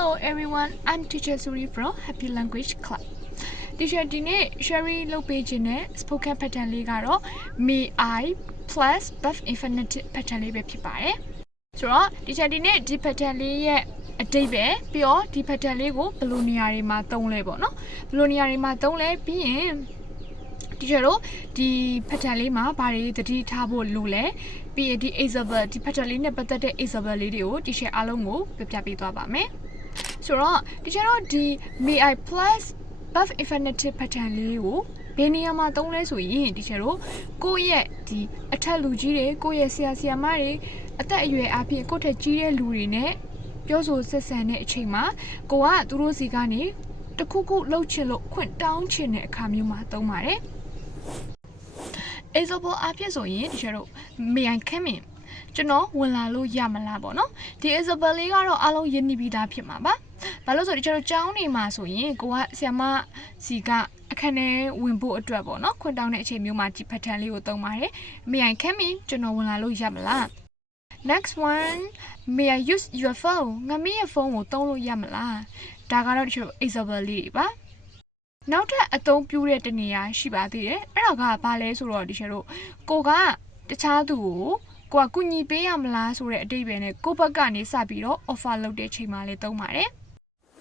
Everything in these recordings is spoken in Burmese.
Hello everyone, I'm Teacher Suri from Happy Language Club. Teacher ဒီနေ့ Sherry လုပ်ပေးခြင်းနဲ့ spoken pattern လေးကတော့ may I plus buff infinitive pattern လေးပဲဖြစ်ပါတယ်။ဆိုတော့ Teacher ဒီနေ့ဒီ pattern လေးရဲ့အတိတ်ပဲပြီးတော့ဒီ pattern လေးကိုဘယ်လိုနေရာတွေမှာသုံးလဲပေါ့နော်။ဘယ်လိုနေရာတွေမှာသုံးလဲပြီးရင် Teacher တို့ဒီ pattern လေးမှာဘာတွေသတိထားဖို့လိုလဲပြီးရင်ဒီ example ဒီ pattern လေးနဲ့ပတ်သက်တဲ့ example လေးတွေကို Teacher အားလုံးကိုပြပြပေးသွားပါမယ်။ဆိုတော့ Teacher တို့ဒီ may I plus buff infinitive pattern လေးကိုဘယ်နေရာမှာသုံးလဲဆိုရင် Teacher တို့ကိုယ့်ရဲ့ဒီအထက်လူကြီးတွေကိုယ့်ရဲ့ဆရာဆရာမတွေအသက်အရွယ်အပြင်ကိုယ့်ထက်ကြီးတဲ့လူတွေနဲ့ပြောဆိုဆက်ဆံတဲ့အချိန်မှာကိုကသူတို့စီကနေတခုခုလှုပ်ချင်လို့ခွင့်တောင်းချင်တဲ့အခါမျိုးမှာသုံးပါတယ်။ example အဖြစ်ဆိုရင် Teacher တို့ may I come in ကျွန်တော်ဝင်လာလို့ရမလားပေါ့နော်ဒီ example လေးကတော့အားလုံးရင်းနှီးပြီးသားဖြစ်မှာပါဘာလို့ဆိုတော့ကျွန်တော်ကျောင်းနေမှာဆိုရင်ကိုကဆရာမစီကအခန်းထဲဝင်ဖို့အတွက်ပေါ့နော်ခွင့်တောင်းတဲ့အချိန်မျိုးမှာဒီ pattern လေးကိုသုံးပါတယ် may I come in ကျွန်တော်ဝင်လာလို့ရမလား next one may I use your phone ငါမင်းရဲ့ဖုန်းကိုသုံးလို့ရမလားဒါကတော့ကျွန်တော် example လေးပါနောက်ထပ်အသုံးပြုတဲ့တနေရာရှိပါသေးတယ်အဲ့ဒါကဘာလဲဆိုတော့ဒီချက်တို့ကိုကတခြားသူကိုကကူညီပေးရမလားဆိုတဲ့အတိတ်ပဲနဲ့ကိုဘက်ကနေစပြီးတော့ offer လုပ်တဲ့ချိန်မှာလေးသုံးပါတယ်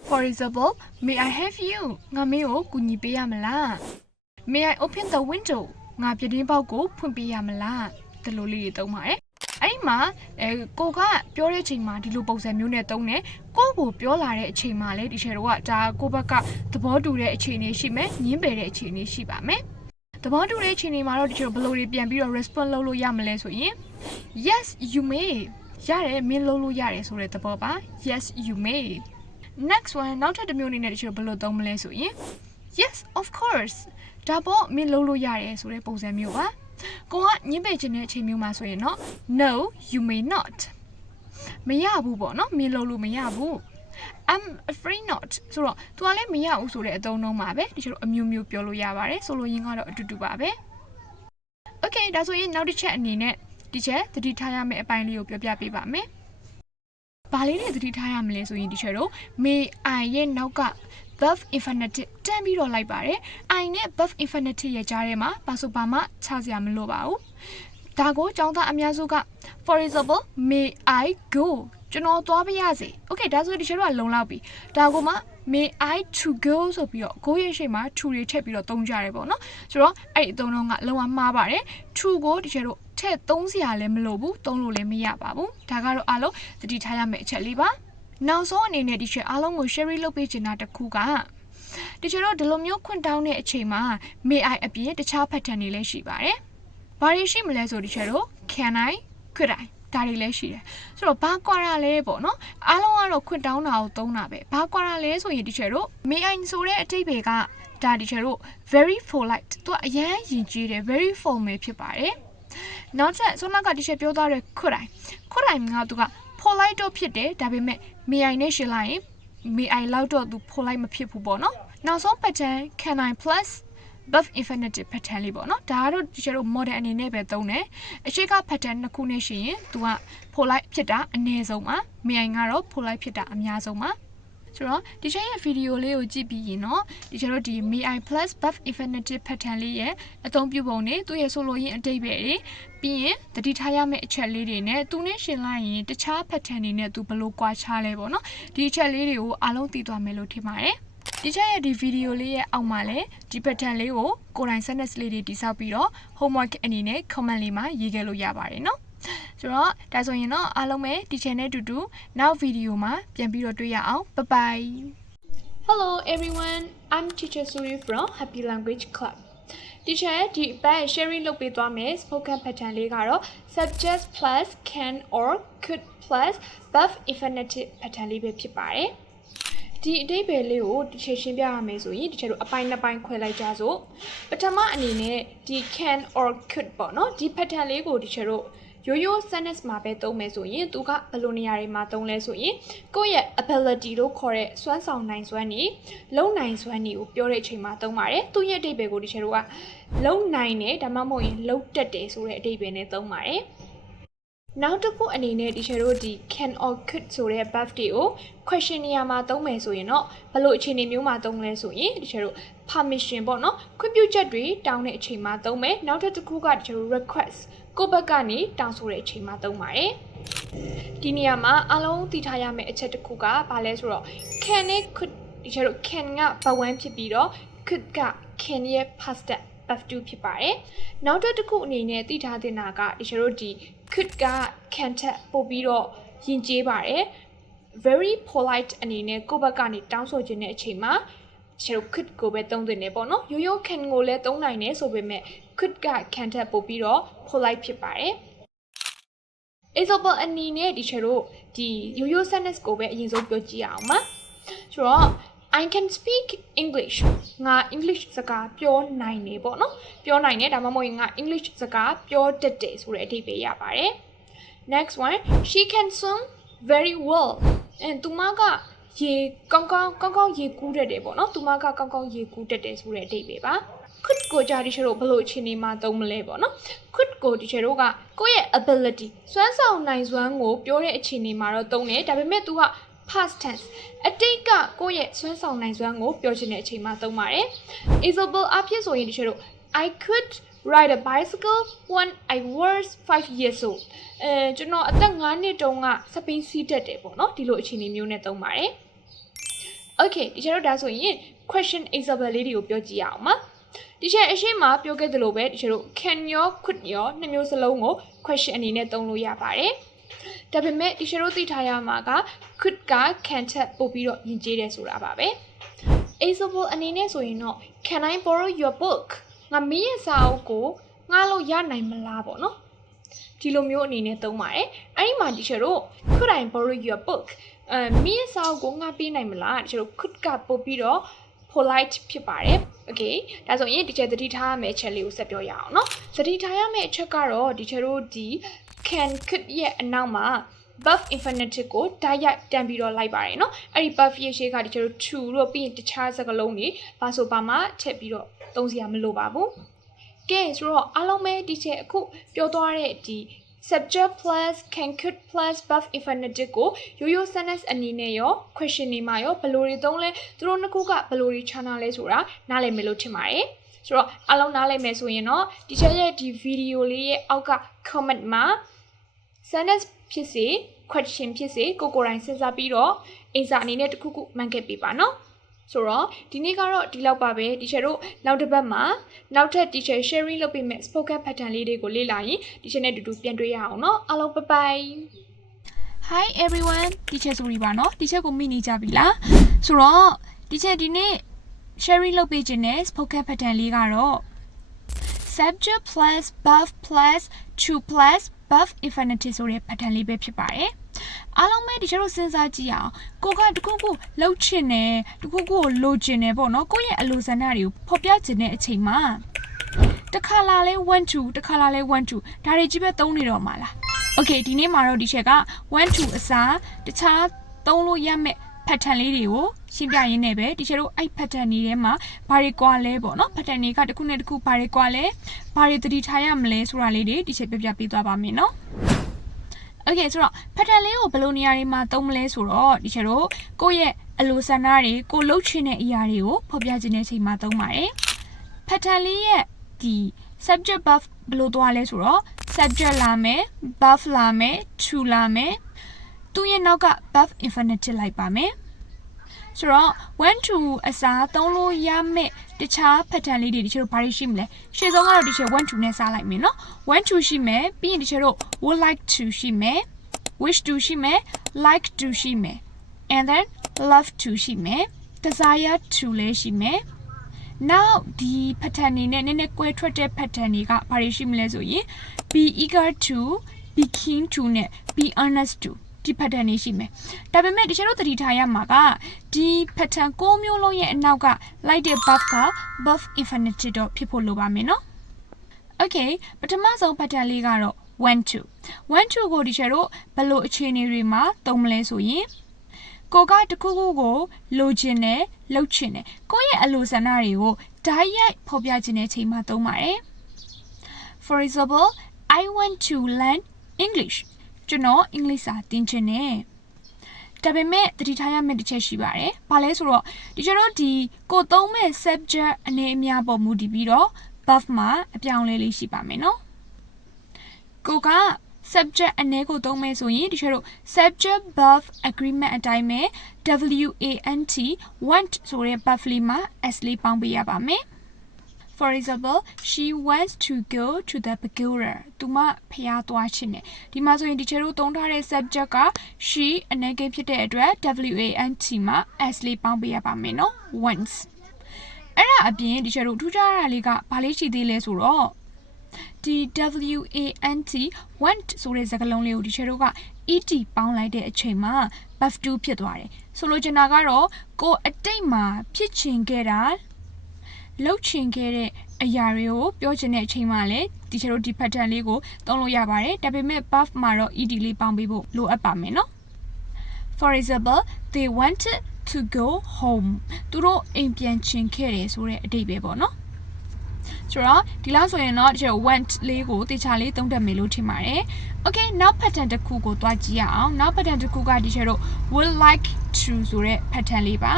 for example may I have you ငါမင်းကိုကူညီပေးရမလား may I open the window ငါပြတင်းပေါက်ကိုဖွင့်ပေးရမလားဒီလိုလေးတွေသုံးပါတယ်အဲ့ဒီမှာကိုကပြောတဲ့ချိန်မှာဒီလိုပုံစံမျိုးနဲ့သုံးတယ်ကိုကိုပြောလာတဲ့အချိန်မှာလေဒီချက်တို့ကဒါကိုဘက်ကသဘောတူတဲ့အခြေအနေရှိမယ်ညင်းပယ်တဲ့အခြေအနေရှိပါမယ်သဘောတူတဲ့အခြေအနေမှာတော့ဒီချက်ဘယ်လိုတွေပြန်ပြီးတော့ response လုပ်လို့ရမလဲဆိုရင် yes you may ရတယ်မင်းလုပ်လို့ရတယ်ဆိုတဲ့သဘောပါ yes you may next one နောက်ထပ်တစ်မျိုးအနေနဲ့ဒီချက်ဘယ်လိုသုံးမလဲဆိုရင် yes of course ဒါပေါ့မင်းလုပ်လို့ရတယ်ဆိုတဲ့ပုံစံမျိုးပါကိုကညင်းပယ်ခြင်းတဲ့အချိန်မျိုးမှာဆိုရင်တော့ no you may not မရဘူးပေါ့နော်မင်းလုပ်လို့မရဘူး I'm afraid not ဆိုတော့ तू ကလည်းမရဘူးဆိုတဲ့အသုံးအနှုန်းပါပဲဒီလိုအမျိုးမျိုးပြောလို့ရပါတယ်ဆိုလိုရင်းကတော့အတူတူပါပဲ Okay ဒါဆိုရင်နောက်တစ်ချက်အနေနဲ့ဒီချက်သတိထားရမယ့်အပိုင်းလေးကိုပြောပြပေးပါမယ်ဘာလေးနဲ့သတိထားရမလဲဆိုရင်ဒီချက်တို့ may I ရဲ့နောက်က buff infinitive တန်းပြီးတော့လိုက်ပါတယ် I နဲ့ buff infinitive ရဲ့ကြားထဲမှာဘာဆိုဘာမှခြားစရာမလိုပါဘူးဒါကိုကျောင်းသားအများစုက for example may I go ကျွန်တော်သွားပါရစေ okay ဒါဆိုဒီချက်တော့လုံလောက်ပြီဒါကိုမှ may I to go ဆိုပြီးတော့ go ရဲ့ရှေ့မှာ to တွေထည့်ပြီးတော့သုံးကြရတယ်ပေါ့နော်ဆိုတော့အဲ့ဒီအသုံးတော့ကလုံးဝမှားပါတယ် to ကိုဒီချက်တော့ထည့်သုံးစရာလည်းမလိုဘူးသုံးလို့လည်းမရပါဘူးဒါကတော့အားလုံးသတိထားရမယ့်အချက်လေးပါနောက်ဆုံးအနေနဲ့ဒီချက်အားလုံးကို share လုပ်ပေးချင်တာတစ်ခုကဒီချက်တော့ဒီလိုမျိုးခွင့်တောင်းတဲ့အချိန်မှာ may I အပြင်တခြား pattern တွေလည်းရှိပါတယ်ဘာတွေရှိမလဲဆိုဒီချက်တော့ can I could I ဒါတွေလည်းရှိတယ်ဆိုတော့ဘာကွာတာလဲပေါ့နော်အားလုံးကတော့ခွင့်တောင်းတာကိုသုံးတာပဲဘာကွာတာလဲဆိုရင်ဒီချက်တော့ may I ဆိုတဲ့အတိတ်ပဲကဒါဒီချက်တော့ very polite သူကအရန်ယဉ်ကျေးတယ် very formal ဖြစ်ပါတယ်နောက်ထပ်ဆိုနောက်ကဒီချက်ပြောသွားတဲ့ could I ကသူက polite တော့ဖြစ်တယ်ဒါပေမဲ့ may I နဲ့ရှင်းလိုက်ရင် may I လောက်တော့သူ polite မဖြစ်ဘူးပေါ့နော်နောက်ဆုံး pattern can I plus buff infinitive pattern လေးပေါ့နော်ဒါကတော့ဒီချက်တို့ model အနေနဲ့ပဲသုံးတယ်အရှိက pattern နှစ်ခုနဲ့ရှိရင်သူက polite ဖြစ်တာအနည်းဆုံးပါ may I ကတော့ polite ဖြစ်တာအများဆုံးပါဆိုတော့ဒီချက်ရဲ့ဗီဒီယိုလေးကိုကြည့်ပြီးရင်တော့ဒီချက်တို့ဒီ may I plus buff infinitive pattern လေးရဲ့အသုံးပြုပုံတွေသူရဲ့ဆိုလိုရင်းအတိတ်ပဲတွေပြီးရင်သတိထားရမယ့်အချက်လေးတွေနဲ့သူနဲ့ရှင်းလိုက်ရင်တခြား pattern တွေနဲ့သူဘယ်လိုကွာခြားလဲပေါ့နော်ဒီအချက်လေးတွေကိုအားလုံးသိသွားမယ်လို့ထင်ပါတယ်ဒီချက်ရဲ့ဒီဗီဒီယိုလေးရဲ့အောက်မှာလည်းဒီ pattern လေးကိုကိုယ်တိုင် sentence လေးတွေတိစောက်ပြီးတော့ homework အနေနဲ့ comment လေးမှာရေးခဲ့လို့ရပါတယ်နော်ဆိုတော့ဒါဆိုရင်တော့အားလုံးပဲဒီ channel နဲ့အတူတူနောက်ဗီဒီယိုမှာပြန်ပြီးတော့တွေ့ရအောင် bye bye Hello everyone I'm Teacher Suri from Happy Language Club Teacher ဒီအပတ် sharing လုပ်ပေးသွားမယ် spoken pattern လေးကတော့ subject plus can or could plus buff infinitive pattern လေးပဲဖြစ်ပါတယ်ဒီအဓိပ္ပာယ်လေးကိုတစ်ချက်ရှင်းပြရမယ်ဆိုရင်ဒီချက်တို့အပိုင်းနှစ်ပိုင်းခွဲလိုက်ကြစို့ပထမအနေနဲ့ဒီ can or could ပေါ့နော်ဒီ pattern လေးကိုဒီချက်တို့ရိုးရိုး sentence မှာပဲသုံးမယ်ဆိုရင်သူကဘယ်လိုနေရာတွေမှာသုံးလဲဆိုရင်ကိုယ့်ရဲ့ ability လို့ခေါ်တဲ့စွမ်းဆောင်နိုင်စွမ်းနေလုံနိုင်စွမ်းနေကိုပြောတဲ့အချိန်မှာသုံးပါတယ်သူရဲ့အဓိပ္ပာယ်ကိုဒီချက်တို့ကလုံနိုင်တယ်ဒါမှမဟုတ်ရင်လုံတက်တယ်ဆိုတဲ့အဓိပ္ပာယ်နဲ့သုံးပါတယ် နောက်တစ်ခုအနေနဲ့ဒီချက်တို့ဒီ can or could ဆိုတဲ့ verb တွေကို question နေရာမှာသုံးမယ်ဆိုရင်တော့ဘယ်လိုအခြေအနေမျိုးမှာသုံးလဲဆိုရင်ဒီချက်တို့ permission ပေါ့နော်ခွင့်ပြုချက်တွေတောင်းတဲ့အချိန်မှာသုံးမယ်နောက်တစ်ခုကဒီချက်တို့ request ကိုယ့်ဘက်ကနေတောင်းဆိုတဲ့အချိန်မှာသုံးပါတယ်ဒီနေရာမှာအလုံးသိထားရမယ့်အချက်တစ်ခုကဘာလဲဆိုတော့ can နဲ့ could ဒီချက်တို့ can က verb 1ဖြစ်ပြီးတော့ could က can ရဲ့ past tense verb 2ဖြစ်ပါတယ်နောက်တစ်ခုအနေနဲ့သိထားတင်တာကဒီချက်တို့ဒီ could က can ထက်ပို့ပြီးတော့ယဉ်ကျေးပါတယ် very polite အနေနဲ့ကိုယ့်ဘက်ကနေတောင်းဆိုခြင်းတဲ့အချိန်မှာကျွန်တော် could ကိုပဲသုံးသင့်တယ်ပေါ့နော်ရိုးရိုး can ကိုလည်းသုံးနိုင်တယ်ဆိုပေမဲ့ could က can ထက်ပို့ပြီးတော့ polite ဖြစ်ပါတယ် example အနေနဲ့ဒီကျွန်တော်ဒီရိုးရိုး sentence ကိုပဲအရင်ဆုံးပြောကြည့်အောင်ပါဆိုတော့ I can speak English ငါ English စကားပြောနိုင်တယ်ပေါ့နော်ပြောနိုင်တယ်ဒါမှမဟုတ်ငါ English စကားပြောတတ်တယ်ဆိုတဲ့အဓိပ္ပာယ်ရပါတယ် next one she can swim very well သူမကရေကောင်းကောင်းရေကူးတတ်တယ်ပေါ့နော်သူမကကောင်းကောင်းရေကူးတတ်တယ်ဆိုတဲ့အဓိပ္ပာယ်ပါ could ကိုကြာဒီချက်တို့ဘယ်လိုအခြေအနေမှာသုံးမလဲပေါ့နော် could ကိုဒီချက်တို့ကကိုယ့်ရဲ့ ability စွမ်းဆောင်နိုင်စွမ်းကိုပြောတဲ့အခြေအနေမှာတော့သုံးတယ်ဒါပေမဲ့ तू ကpast tense အတိတ်ကကိုယ့်ရဲ့စွမ်းဆောင်နိုင်စွမ်းကိုပြောချင်တဲ့အချိန်မှာသုံးပါတယ် example အဖြစ်ဆိုရင်ဒီချက်တို့ I could ride a bicycle when I was 5 years old ကျွန်တော်အသက်5နှစ်တုန်းကစပိန်စီးတတ်တယ်ပေါ့နော်ဒီလိုအခြေအနေမျိုးနဲ့သုံးပါတယ် okay ဒီချက်တို့ဒါဆိုရင် question example လေးတွေကိုပြောကြည့်ရအောင်ပါဒီချက်အရှိမပြောခဲ့သလိုပဲဒီချက်တို့ can ရော could ရောနှစ်မျိုးစလုံးကို question အနေနဲ့သုံးလို့ရပါတယ်ဒါပေမဲ့ဒီချက်တို့သိထားရမှာက could က can ထက်ပို့ပြီးတော့ယဉ်ကျေးတယ်ဆိုတာပါပဲ example အနေနဲ့ဆိုရင်တော့ can I borrow your book ငါမင်းရဲ့စာအုပ်ကိုငှားလို့ရနိုင်မလားပေါ့နော်ဒီလိုမျိုးအနေနဲ့သုံးပါတယ်အဲ့ဒီမှာဒီချက်တို့ could I borrow your book မင်းရဲ့စာအုပ်ကိုငှားပေးနိုင်မလားဒီချက်တို့ could ကပို့ပြီးတော့ polite ဖြစ်ပါတယ် okay ဒါဆိုရင်ဒီချက်သတိထားရမယ့်အချက်လေးကိုဆက်ပြောရအောင်เนาะသတိထားရမယ့်အချက်ကတော့ဒီချက်တို့ဒီ can could ရဲ့အနောက်မှာ verb infinitive ကိုတိုက်ရိုက်တန်ပြီးတော့လိုက်ပါတယ်เนาะအဲ့ဒီ verb ရဲ့ရှေ့ကဒီချက်တို့ to လို့ပြီးရင်တခြားစကားလုံးတွေဘာဆိုဘာမှထည့်ပြီးတော့သုံးစရာမလိုပါဘူးကဲဆိုတော့အားလုံးပဲဒီချက်အခုပြောသွားတဲ့ဒီ subject plus can could plus verb infinitive ကိုရိုးရိုး sentence အနေနဲ့ရော question တွေမှာရောဘယ်လိုတွေသုံးလဲသူတို့နှစ်ခုကဘယ်လိုတွေခြားနာလဲဆိုတာနားလည်မယ်လို့ထင်ပါတယ်ဆိုတော့အားလုံးနားလည်မယ်ဆိုရင်တော့ဒီချက်ရဲ့ဒီ video လေးရဲ့အောက်က comment မှာ sentence ဖြစ်စေ question ဖြစ်စေကိုယ်တိုင်စဉ်းစားပြီးတော့အစာအနေနဲ့တစ်ခုခုမှန်ခဲ့ပေးပါနော်ဆိုတော့ဒီနေ့ကတော့ဒီလောက်ပါပဲဒီချက်တို့နောက်တစ်ပတ်မှာနောက်ထပ် teacher sharing လုပ်ပေးမယ့် spoken pattern လေးတွေကိုလေ့လာရင်ဒီချက်နဲ့တူတူပြန်တွေ့ရအောင်เนาะအားလုံး bye bye Hi everyone ဒီချက်ဆိုရီပါเนาะဒီချက်ကိုမိနေကြပြီလားဆိုတော့ဒီချက်ဒီနေ့ sharing လုပ်ပေးခြင်းနဲ့ spoken pattern လေးကတော့ subject plus verb plus to plus verb infinitive ဆိုတဲ့ pattern လေးပဲဖြစ်ပါတယ်အားလုံးပဲဒီချက်တို့စဉ်းစားကြည့်အောင်ကိုကတခုခုလှုပ်ချင်တယ်တခုခုကိုလိုချင်တယ်ပေါ့နော်ကိုယ့်ရဲ့အလိုဆန္ဒတွေကိုဖော်ပြချင်တဲ့အချိန်မှာတခါလာလဲ1 2တခါလာလဲ1 2ဒါတွေကြီးပဲသုံးနေတော့မှာလား Okay ဒီနေ့မှာတော့ဒီချက်က1 2အစားတခြားသုံးလို့ရမယ့် pattern လေးတွေကိုရှင်းပြရင်းနဲ့ပဲဒီချက်တို့အဲ့ pattern တွေထဲမှာဘာတွေကွာလဲပေါ့နော် pattern တွေကတစ်ခုနဲ့တစ်ခုဘာတွေကွာလဲဘာတွေသတိထားရမလဲဆိုတာလေးတွေဒီချက်ပြပြပေးသွားပါမယ်နော်Okay ဆိုတော့ pattern လေးကိုဘယ်လိုနေရာတွေမှာသုံးမလဲဆိုတော့ဒီချက်တို့ကိုယ့်ရဲ့အလိုဆန္ဒတွေကိုလှုပ်ချင်တဲ့အရာတွေကိုဖော်ပြခြင်းတဲ့အချိန်မှာသုံးပါတယ် pattern လေးရဲ့ဒီ subject verb ဘယ်လိုသွားလဲဆိုတော့ subject လာမယ် verb လာမယ် to လာမယ်သူရဲ့နောက်က verb infinitive လိုက်ပါမယ်ဆိုတော့1 to အစားသုံးလို့ရမယ့်တခြား pattern လေးတွေဒီချက်တို့ဘာတွေရှိမလဲရှေ့ဆုံးကတော့ဒီချက်1 to နဲ့စားလိုက်မယ်နော်1 to ရှိမယ်ပြီးရင်ဒီချက်တို့ would like to ရှိမယ် wish to ရှိမယ် like to ရှိမယ် and then love to ရှိမယ် desire to လည်းရှိမယ် now ဒီ pattern တွေနဲ့နည်းနည်းကွဲထွက်တဲ့ pattern တွေကဘာတွေရှိမလဲဆိုရင် be eager to be keen to နဲ့ be honest toဒီ pattern တွေရှိမယ်ဒါပေမဲ့တချို့တို့သတိထားရမှာကဒီ pattern 6မျိုးလုံးရဲ့အနောက်ကလိုက်တဲ့ verb က verb infinitive တော့ဖြစ်ဖို့လိုပါမယ်နော် Okay ပထမဆုံး pattern လေးကတော့1 to ကိုဒီချက်တို့ဘယ်လိုအခြေအနေတွေမှာသုံးမလဲဆိုရင်ကိုကတခုခုကိုလိုချင်တယ်လှုပ်ချင်တယ်ကိုယ့်ရဲ့အလိုဆန္ဒတွေကိုဓာတ်ရိုက်ဖော်ပြခြင်းတဲ့အချိန်မှာသုံးပါတယ် For example I want to learn English ကျွန်တော်အင်္ဂလိပ်စာသင်ချင်တယ်ဒါပေမဲ့တတိထားရမယ့်တစ်ချက်ရှိပါတယ်။ဘာလဲဆိုတော့ဒီကျတော့ဒီကိုသုံးမဲ့ subject အနေအများပေါ်မူတည်ပြီးတော့ verb မှာအပြောင်းလဲလေးရှိပါမယ်နော်။ကိုက subject အနေကိုသုံးမဲ့ဆိုရင်ဒီကျတော့ subject verb agreement အတိုင်းပဲ want want ဆိုတဲ့ verb လေးမှာ s လေးပေါင်းပေးရပါမယ်။ For example, she wants to go to the Bagura. သူမဖျားသွားချင်တယ်။ဒီမှာဆိုရင်ဒီချေတို့သုံးထားတဲ့ subject က she အနေကိဖြစ်တဲ့အတွက် want မှာ s လေးပေါင်းပေးရပါမယ်နော်။ Wants. အဲ့ဒါအပြင်ဒီချေတို့ထူးခြားတာလေးကဘာလေးရှိသေးလဲဆိုတော့ဒီ want ဆိုတဲ့စကားလုံးလေးကိုဒီချေတို့က et ပေါင်းလိုက်တဲ့အချိန်မှာ verb to ဖြစ်သွားတယ်။ဆိုလိုချင်တာကတော့ကိုအတိတ်မှာဖြစ်ချင်ခဲ့တာလှုပ်ချင်ခဲ့တဲ့အရာတွေကိုပြောချင်တဲ့အချိန်မှာလည်းဒီချေတို့ဒီ pattern လေးကိုသုံးလို့ရပါတယ်ဒါပေမဲ့ verb မှာတော့ ed လေးပေါင်းပေးဖို့လိုအပ်ပါမယ်နော် For example they wanted to go home သူတို့အိမ်ပြန်ချင်ခဲ့တယ်ဆိုတဲ့အဓိပ္ပာယ်ပေါ့နော်ဆိုတော့ဒီလောက်ဆိုရင်တော့ဒီ want လေးကိုတေချာလေးသုံးတတ်မယ်လို့ထင်ပါတယ် Okay နောက် pattern တစ်ခုကိုတွားကြည့်ရအောင်နောက် pattern တစ်ခုကဒီချေတို့ would like to ဆိုတဲ့ pattern လေးပါ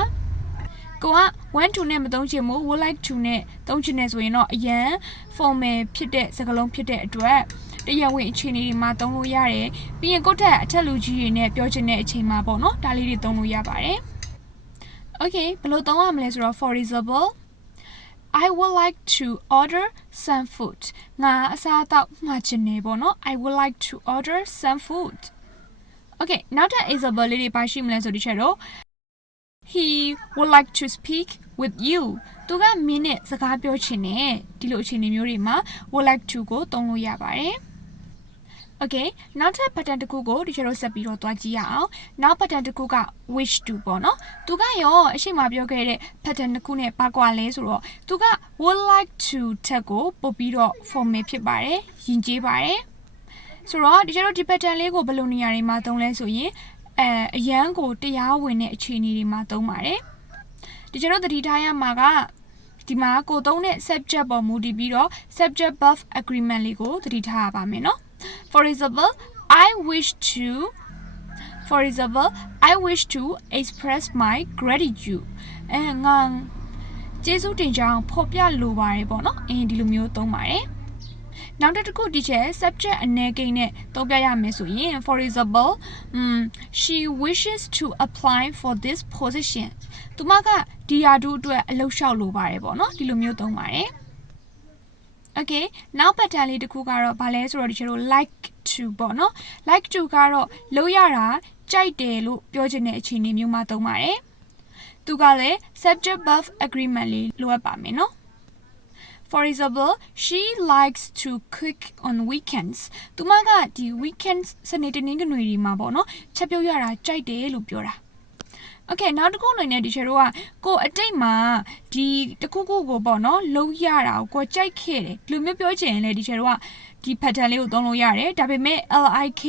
ကိုက want to နဲ့မသုံးချင်ဘူး would like to နဲ့သုံးချင်တယ်ဆိုရင်တော့အရန် formal ဖြစ်တဲ့စကားလုံးဖြစ်တဲ့အတွက်တရားဝင်အခြေအနေတွေမှာသုံးလို့ရတယ်ပြီးရင်ကိုယ့်ထက်အထက်လူကြီးတွေနဲ့ပြောချင်တဲ့အချိန်မှာပေါ့နော်ဒါလေးတွေသုံးလို့ရပါတယ် Okay ဘယ်လိုသုံးရမလဲဆိုတော့ for example I would like to order some food ငါအစားအသောက်မှာချင်တယ်ပေါ့နော် I would like to order some food Okay နောက်ထပ် example လေးတွေပါရှိမလဲဆိုဒီချက်တော့He would like to speak with you သူကမင်းနဲ့စကားပြောချင်တယ်ဒီလိုအခြေအနေမျိုးတွေမှာ would like to ကိုသုံးလို့ရပါတယ် Okay နောက်ထပ် pattern တစ်ခုကိုဒီကျတော့ဆက်ပြီးတော့တွားကြည့်ရအောင်နောက် pattern တစ်ခုက wish to ပေါ့နော်သူကရောအရှိမပြောခဲ့တဲ့ pattern တစ်ခုနဲ့ပါကွာလဲဆိုတော့သူက would like to ထက်ကိုပို့ပြီးတော့ formal ဖြစ်ပါတယ်ယဉ်ကျေးပါတယ်ဆိုတော့ဒီကျတော့ဒီ pattern လေးကိုဘယ်လိုနေရာတွေမှာသုံးလဲဆိုရင်အရန်ကိုတရားဝင်တဲ့အခြေအနေတွေမှာသုံးပါတယ်ဒီကျတော့သတိထားရမှာကဒီမှာကိုသုံးတဲ့ subject ပေါ်မူတည်ပြီးတော့ subject verb agreement လေးကိုသတိထားရပါမယ်နော် For example I wish to express my gratitude ငါကျေးဇူးတင်ကြောင်းဖော်ပြလိုပါတယ်ပေါ့နော်ဒီလိုမျိုးသုံးပါတယ်နောက်တစ်ခုဒီချက် subject အနေကိန်းနဲ့သုံးပြရမယ်ဆိုရင် for example she wishes to apply for this position သူမကဒီရာထူးအတွက်အလုပ်လျှောက်လိုပါတယ်ပေါ့နော်ဒီလိုမျိုးသုံးပါတယ် Okay နောက် pattern လေးတစ်ခုကတော့ဗာလဲဆိုတော့ဒီချက်တို့ like to ပေါ့နော် like to ကတော့လုပ်ရတာကြိုက်တယ်လို့ပြောချင်တဲ့အခြေအနေမျိုးမှာသုံးပါတယ်သူကလည်း subject verb agreement လေးလိုအပ်ပါမယ်နော်For example, she likes to cook on weekends. သူမကဒီ weekends စနေတနင်္ဂနွေတွေမှာပေါ့နော်ချက်ပြုတ်ရတာကြိုက်တယ်လို့ပြောတာ Okay နောက်တစ်ခုအနေနဲ့ဒီချက်တို့ကကိုအတိတ်မှာဒီတစ်ခုခုကိုပေါ့နော်လုံးရတာကိုကြိုက်ခဲ့တယ်ဒီလိုမျိုးပြောချင်ရင်လေဒီချက်တို့ကဒီ pattern လေးကိုသုံးလို့ရတယ်ဒါပေမဲ့ like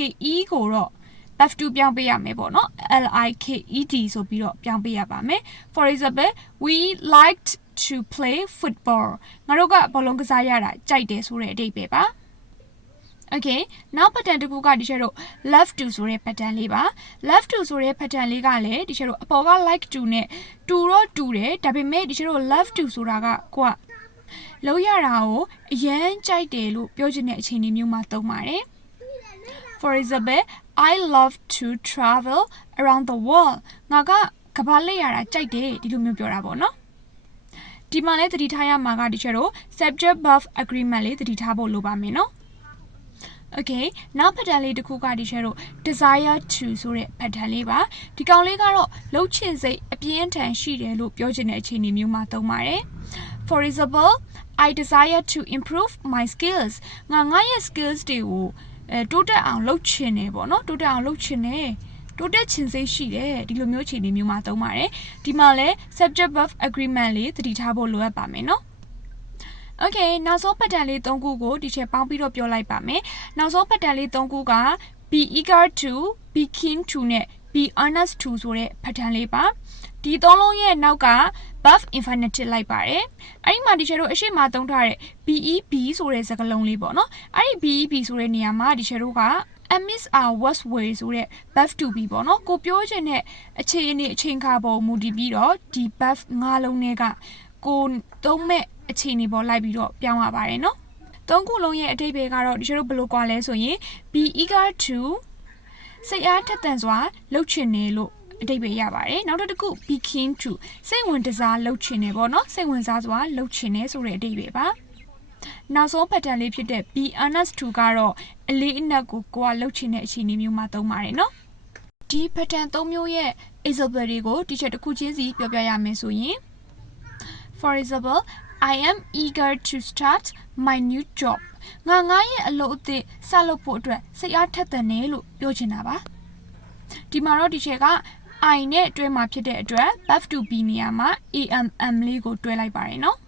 ကိုတော့ have to ပြောင်းပေးရမယ်ပေါ့နော် liked ဆိုပြီးတော့ပြောင်းပေးရပါမယ် For example, we liked to play football ငါတို့ကဘောလုံးကစားရတာကြိုက်တယ်ဆိုတဲ့အဓိပ္ပာယ်ပါ Okay နောက် pattern တစ်ခုကဒီချက်တို့ love to ဆိုတဲ့ pattern လေးပါ love to ဆိုတဲ့ pattern လေးကလည်းဒီချက်တို့အပေါ်က like to နဲ့တူတော့တူတယ်ဒါပေမဲ့ဒီချက်တို့ love to ဆိုတာကကိုကလုံးရတာကိုအရန်ကြိုက်တယ်လို့ပြောချင်တဲ့အခြေအနေမျိုးမှာသုံးပါတယ် For example, I love to travel around the world ငါကကမ္ဘာလှည့်ရတာကြိုက်တယ်ဒီလိုမျိုးပြောတာပေါ့နော်ဒီမှာလည်းသတိထားရမှာကဒီချက်တို့ subject verb agreement လေးသတိထားဖို့လိုပါမယ်နော် Okay နောက် pattern လေးတစ်ခုကဒီချက်တို့ desire to ဆိုတဲ့ pattern လေးပါဒီကောင်လေးကတော့လှုပ်ချင်စိတ်အပြင်းထန်ရှိတယ်လို့ပြောချင်တဲ့အခြေအနေမျိုးမှာသုံးပါတယ် For example, I desire to improve my skills ငါရဲ့ skills တွေကိုတိုးတက်အောင်လုပ်ချင်တယ်ပေါ့နော်တိုးတက်အောင်လုပ်ချင်တယ်တိုးတက်ချင်စိတ်ရှိတယ်ဒီလိုမျိုးအခြေအနေမျိုးမှာသုံးပါတယ်ဒီမှာလည်း subject verb agreement လေးသတိထားဖို့လိုအပ်ပါမယ်နော် Okay နောက်ဆုံး pattern လေး၃ခုကိုဒီချက်ပေါင်းပြီးတော့ပြောလိုက်ပါမယ်နောက်ဆုံး pattern လေး၃ခုက be eager to be keen to နဲ့ be honest to ဆိုတဲ့ pattern လေးပါဒီသုံးလုံးရဲ့နောက်က verb infinitive လိုက်ပါတယ်အဲ့ဒီမှာဒီချက်တို့အရှိမသုံးထားတဲ့ beb ဆိုတဲ့စကားလုံးလေးပေါ့နော်အဲ့ဒီ beb ဆိုတဲ့နေရာမှာဒီချက်တို့က amiss are worst way ဆိုတဲ့ verb to be ပေါ့နော်ကိုပြောချင်တဲ့အခြေအနေအချိန်ခါပေါ်မူတည်ပြီးတော့ဒီ verb 5လုံးနဲ့ကကိုသုံးမဲ့အခြေအနေပေါ်လိုက်ပြီးတော့ပြောင်းရပါတယ်နော်သုံးခုလုံးရဲ့အဓိပ္ပာယ်ကတော့ဒီကျတော့ဘယ်လိုကွာလဲဆိုရင် be eager to စိတ်အားထက်သန်စွာလှုပ်ချင်တယ်လို့အဓိပ္ပာယ်ရပါတယ်နောက်တစ်ခု be keen to စိတ်ဝင်တစားလှုပ်ချင်တယ်ပေါ့နော်စိတ်ဝင်စားစွာလှုပ်ချင်တယ်ဆိုတဲ့အဓိပ္ပာယ်ပါနောက်ဆုံး pattern လေးဖြစ်တဲ့ be honest to ကတော့အလေးအနက်ကိုကလှုပ်ချင်တဲ့အခြေအနေမျိုးမှာသုံးပါတယ်နော်ဒီ pattern 3မျိုးရဲ့ example တွေကို teacher တစ်ခုချင်းစီပြောပြရမယ်ဆိုရင် for example I am eager to start my new job ငါရဲ့အလုပ်အသစ်စလုပ်ဖို့အတွက်စိတ်အားထက်သန်နေလို့ပြောချင်တာပါဒီမှာတော့ teacher က I နဲ့တွဲမှာဖြစ်တဲ့အတွက် verb to be နေရာမှာ am လေးကိုတွဲလိုက်ပါတယ်နော်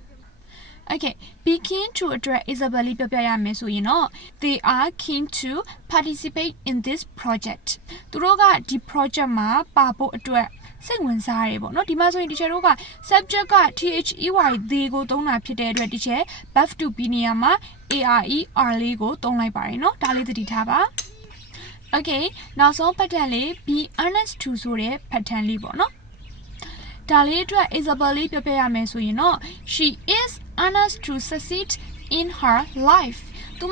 Okay, be keen to address Isabel ပြောပြရမယ်ဆိုရင်တော့ they are keen to participate in this project သူတို့ကဒီ project မှာပါဖို့အတွက်စိတ်ဝင်စားရတယ်ပေါ့နော်ဒီမှာဆိုရင် teacher တို့က subject က they they ကိုသုံးတာဖြစ်တဲ့အတွက် teacher verb to be နေရာမှာ are လေးကိုသုံးလိုက်ပါတယ်နော်ဒါလေးသတိထားပါOkay နောက်ဆုံး pattern လေး be honest to ဆိုတဲ့ pattern လေးပေါ့နော်ဒါလေးအတွက် Isabel လေးပြောပြရမယ်ဆိုရင်တော့ she is honest to succeed in her life သူ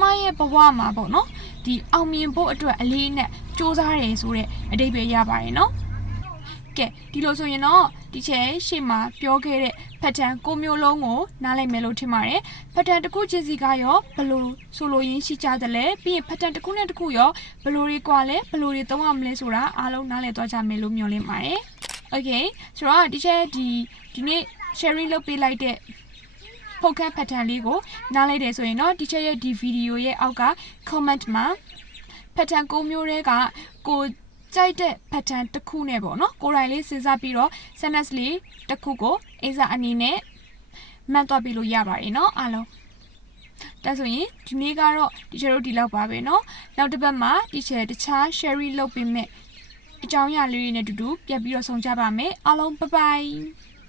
မရဲ့ဘဝမှာပေါ့နော်ဒီအောင်မြင်ဖို့အတွက်အလေးနဲ့စူးစမ်းတယ်ဆိုတဲ့အဓိပ္ပာယ်ရပါတယ်နော်ကဲဒီလိုဆိုရင်တော့ဒီချက်ရှေ့မှာပြောခဲ့တဲ့ pattern 9မျိုးလုံးကိုနားလည်မယ်လို့ထင်ပါတယ် pattern တစ်ခုချင်းစီကရောဘယ်လိုဆိုလိုရင်းရှိကြသလဲပြီးရင် pattern တစ်ခုနဲ့တစ်ခုရောဘယ်လိုတွေကွာလဲဘယ်လိုတွေသုံးရမလဲဆိုတာအားလုံးနားလည်သွားကြမယ်လို့မျှော်လင့်ပါတယ် Okay ဆိုတော့ဒီချက်ဒီနေ့ sharing လုပ်ပေးလိုက်တဲ့ podcast pattern လေးကိုနားလိုက်တယ်ဆိုရင်တော့ teacher ရဲ့ဒီ video ရဲ့အောက်က comment မှာ pattern 9မျိုးတွေကကိုကြိုက်တဲ့ pattern တစ်ခုနဲ့ပေါ့နော်ကိုယ်တိုင်လေးစဉ်းစားပြီးတော့ sentence လေးတစ်ခုကို example အနေနဲ့မှတ်သွားပြီးလို့ရပါတယ်เนาะအားလုံးဒါဆိုရင်ဒီနေ့ကတော့ teacher တို့ဒီလောက်ပါပဲเนาะနောက်တစ်ပတ်မှာ teacher တခြား sharing လုပ်ပေးမယ်အကြောင်းအရာလေးတွေနဲ့တူတူပြန်ပြီးတော့ဆောင်ကြပါမယ်အားလုံး bye bye